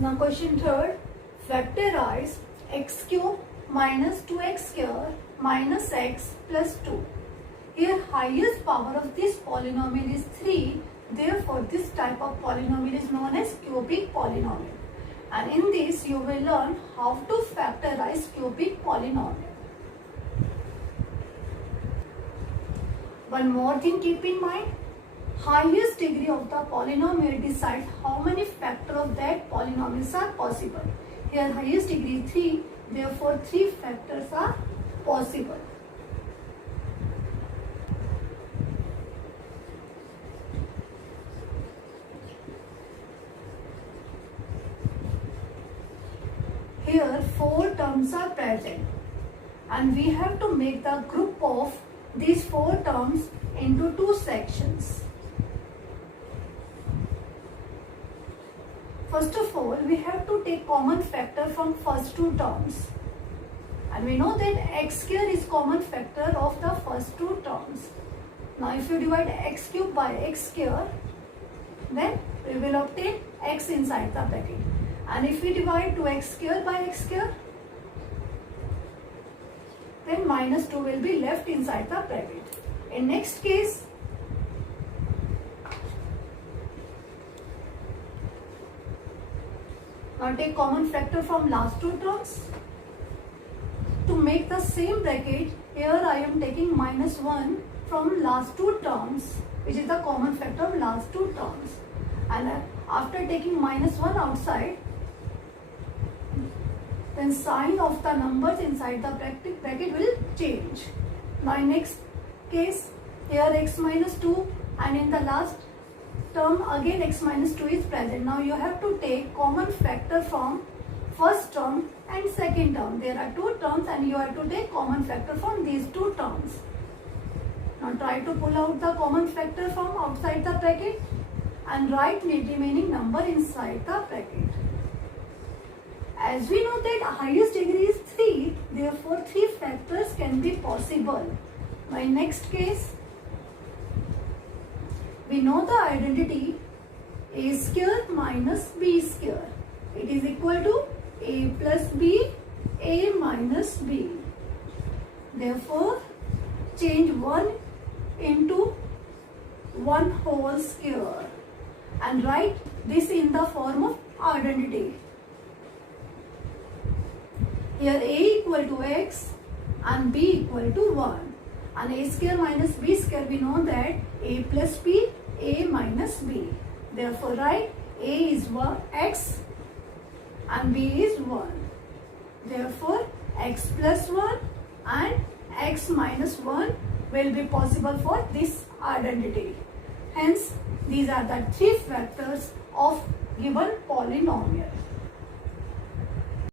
Now question third, factorize x cube minus 2x square minus x plus 2. Here highest power of this polynomial is 3. Therefore this type of polynomial is known as cubic polynomial. And in this you will learn how to factorize cubic polynomial. One more thing keep in mind. Highest degree of the polynomial decides how many factors of that polynomials are possible. Here highest degree 3, therefore 3 factors are possible. Here 4 terms are present and we have to make the group of these 4 terms into 2 sections. First of all, we have to take common factor from first 2 terms. And we know that x square is common factor of the first 2 terms. Now if you divide x cube by x square, then we will obtain x inside the bracket. And if we divide 2x square by x square, then minus 2 will be left inside the bracket. In next case, now take common factor from last 2 terms. To make the same bracket, here I am taking minus 1 from last 2 terms, which is the common factor of last 2 terms. And after taking minus 1 outside, then sign of the numbers inside the bracket will change. Now in next case, here x minus 2 and in the last term again x minus 2 is present. Now you have to take common factor from first term and second term. There are 2 terms and you have to take common factor from these 2 terms. Now try to pull out the common factor from outside the bracket and write the remaining number inside the bracket. As we know that highest degree is 3, therefore 3 factors can be possible. Now in next case, we know the identity a square minus b square. It is equal to a plus b, a minus b. Therefore, change 1 into 1 whole square and write this in the form of identity. Here a equal to x and b equal to 1. And a square minus b square, we know that a plus b, a minus b. Therefore write a is 1 x and b is 1. Therefore x plus 1 and x minus 1 will be possible for this identity. Hence these are the 3 factors of given polynomial.